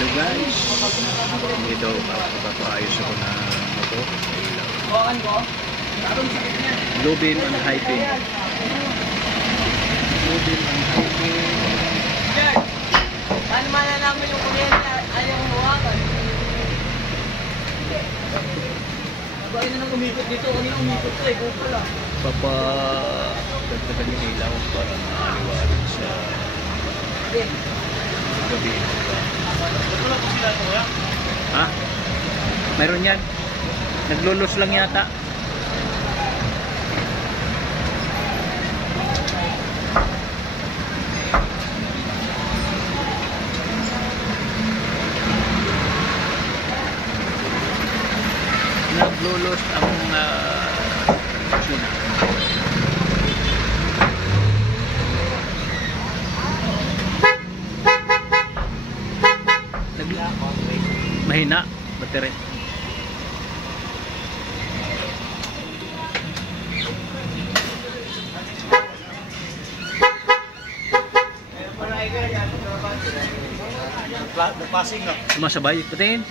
Hello guys, dito papaayos ako na motor. Low beam and high beam. Low beam and high beam. Paano malalaman yung kuryente ayaw huwakan? Bakit na nang umikot dito? Kanina umikot ko eh, GoPro lang. Dagdagan yung ilaw para maaliwanan sa gabi. Ha? Mayroon yan. Naglulos lang yata. Naglulos ang China. Mahina battery. Passing no. Sumasabay patingin.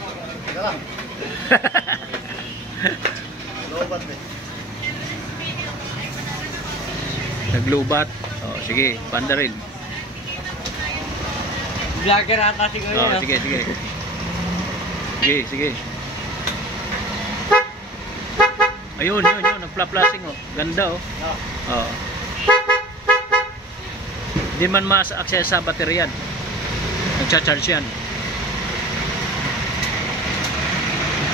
Teka lang. Lobat eh. Naglubat. Oh, sige, panda rin. Vlogger ata siguro Oh, yun. sige, sige. Sige, sige. Ayun, yun, yun. Nagpla-plasing, oh. Ganda, oh. Oh. Hindi man ma-access sa battery yan. Nagcha-charge yan.